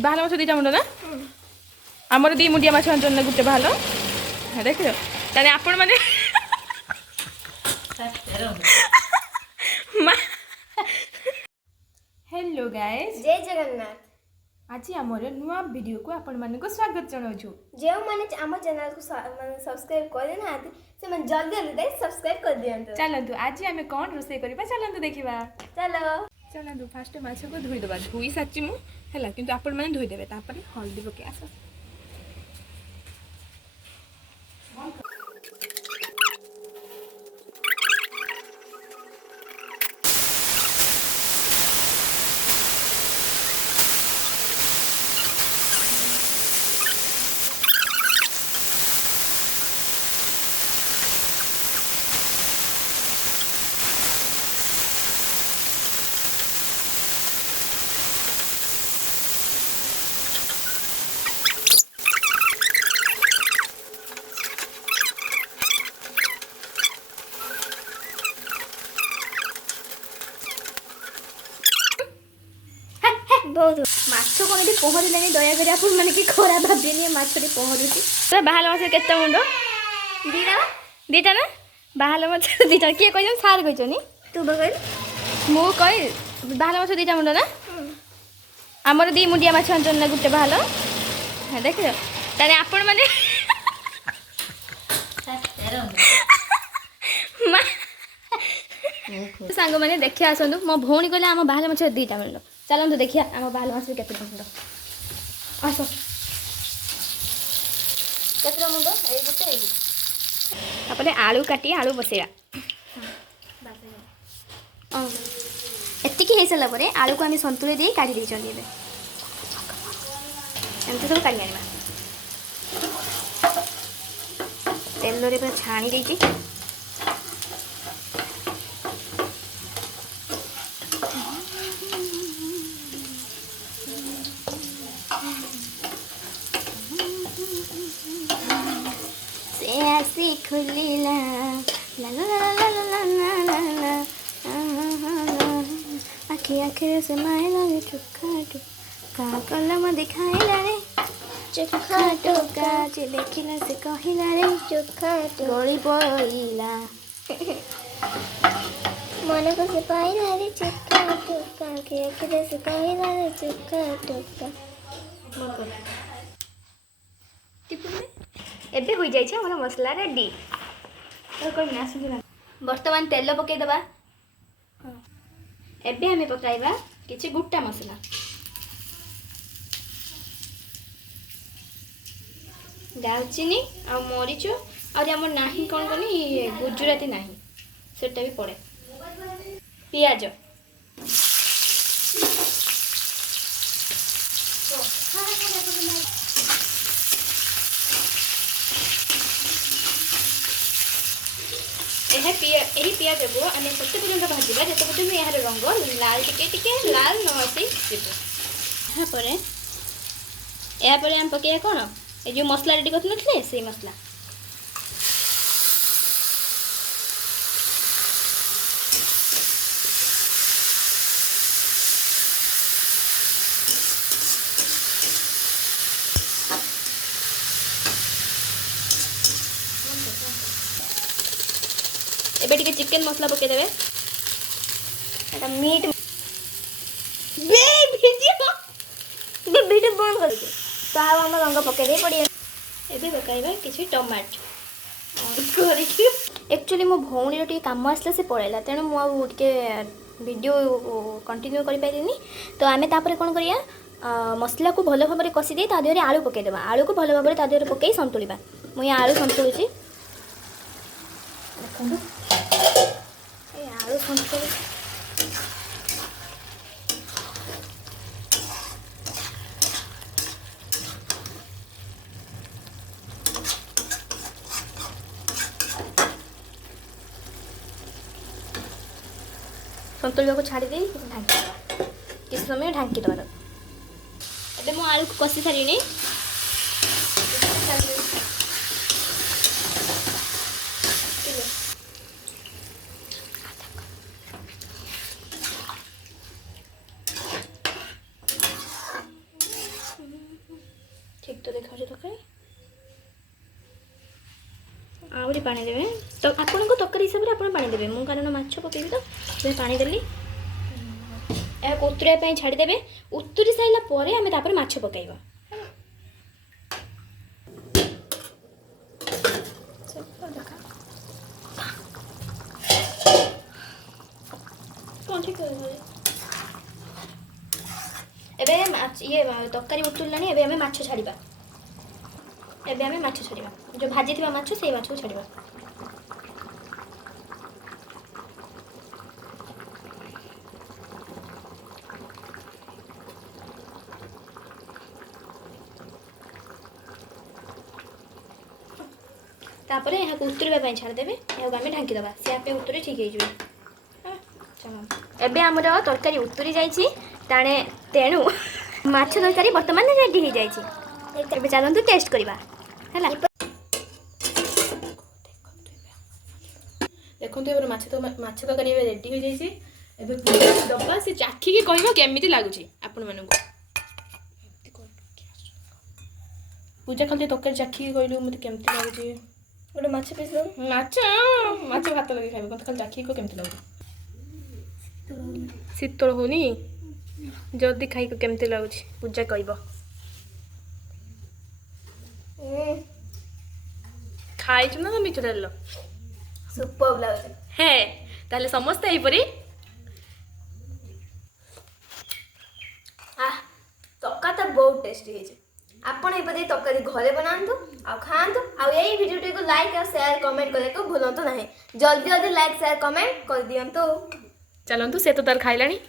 ବାହାଲ ମାଛ ଦୁଇଟା ମୁଣ୍ଡ ନା ଆମର ଦି ମୁଣ୍ଡିଆ ମାଛ ଆଣିଛନ୍ତି ଗୋଟେ ବାହାଲ ଦେଖିଛ ତାହେଲେ ଆପଣ ମାନେ हेलो गाइस जय जगन्नाथ। आज आमर नुआ वीडियो को आपण मानक स्वागत जनाउछु जो माने आम चैनल को सब्सक्राइब कर ना से मन जल्दी जल्दी सब्सक्राइब कर दियंतु। चलंतु आज आमे कोन रोसे करबा चलंतु देखिबा चलो चलंतु फास्ट माछ को धोई दबा धोई साची मु हला किंतु आपण माने धोई देबे तापर हल्दी पके आस बहुत माछ को ये पहरलानी दया कर आप माने कि खराब भाबिनी माछटी पहरुची तो बाहाल माछ केते मुंडो दीदा दीटा ना बाहाल माछ दीटा के कहियो सार कहिछनी तू बगल मु कहि बाहाल माछ दीटा मुंडो ना ଆମର ଦି ମୁଣ୍ଡିଆ ମାଛ ଆଣିଛନ୍ତି ନା ଗୋଟେ ବାହାଲ ଦେଖିଛ ତାହେଲେ ଆପଣ ମାନେ ସାଙ୍ଗମାନେ ଦେଖି ଆସନ୍ତୁ ମୋ ଭଉଣୀ କହିଲେ ଆମ ବାହାଲ ମାଛ ଦୁଇଟା ମୁଣ୍ଡ ଚାଲନ୍ତୁ ଦେଖିଆ ଆମ ବାହାଲ ମାଛ କେତେ ମୁଣ୍ଡ ଆସ केतरा मुंडो ए गुटे ए ତାପରେ ଆଳୁ କାଟି ଆଳୁ ବସେଇବା ଏତିକି ହେଇସାରିଲା ପରେ ଆଳୁକୁ ଆମେ ସନ୍ତୁଳି ଦେଇ କାଢ଼ି ଦେଇଛନ୍ତି ଏବେ ଏମିତି ସବୁ କାଢ଼ି ଆଣିବା ତେଲରେ ପୁରା ଛାଣି ଦେଇଛି से आसी खुलीला ला ला ला ला ला ला ला ला आखी आखिर से मायला रे चुका टुका कलम दिखाइला रे चुका टुका जे देखिला से कहिला रे चोखा तो गली पइला मन को से पाइला रे चोखा टोका के आखिर से कहिला रे चोखा टोका एबे हो जाइए मोर मसला रेडी तो कोई ना सुन वर्तमान तेल पकई दबा एबे हमें पकाइबा किछि गुट्टा मसला दालचीनी आ मरीच और हमर नाही कोन कोनी गुजराती नाही सेटा भी पड़े पियाज यही पियाज को आम सत्य पर्यटन भाजवा जो पर्यटन यार रंग लाल टिके लाल न आसी यापर आम पकड़ा कौन ये जो मसला रेडी कर से मसला एबे टिके चिकन मसला पके देबे एटा मीट बे वीडियो बंद कर दे तो आ हम रंग पके दे पड़ी एबे पकाइबा किछि टमाटो एक्चुअली मो भौणी रो टिके काम आसला से पळेला तेणु मु आ टिके वीडियो कंटिन्यू करि पाइलिनी तो आमे तापरे कोन करिया मसला को भलो भाबरे कसी दे ता देहरे आलू पके देबा आलू को भलो भाबरे ता देहरे पकेई संतुलिबा मु या आलू संतुलुची देखंदु ए आलू संतुल संतुलिया को छाड़ी दे ढांकी दबा किसी समय ढांकी दबा एबे मु आलू को कसी सारिनी ठीक तो देखा तरकारी आहरी पानी देवे तो आपण तरकारी हिसाब से आप पानी देवे मु कारण माछ पकेबी तो पानी देली उतुरा छाड़देवे उतुरी सारा पर आम तापर माछ पकईबा एबे ये तरकारी उतुरलानी एबे हमें माछ छाड़िबा एबे हमें माछ छाड़िबा जो भाजी थिबा माछ से माछ को छाड़िबा तापर यहाँ उतरवा छाड़देवे यहाँ आम ढांकी दबा सी आपे उतरी ठीक हो एबे आमर तरकारी उतरी जाइए ताणे तेणु माछ तरकारी बर्तमान रेडी हो जाइए चलतु टेस्ट करवा है देखो ये माछ तरकारी रेडी हो जाइए एबे दबा से चाखिकी कहवा केमिति लागुची आपण मानू पूजा खाली तरकारी चाखिकी कहलु मते केमिति लागुची गोटे माछ पीस दो माछ माछ भात लगे खाइबे मते खाली चाखिकी को केमिति लागुची शीतल होनी जल्दी खाई को केमिति लागुची पूजा कहबो खाइछु ना मिछ देलो सुपर लागुଛି हे ताले समस्त एपरी तरकारी तो बहुत टेस्टी है आपण ये तरकारी घरे बनातु आ खातु आ यही वीडियो को लाइक और शेयर कमेंट करने को भूलु ना जल्दी जल्दी लाइक शेयर कमेंट कर दियंतु चलंतु से तो तार खाइलानी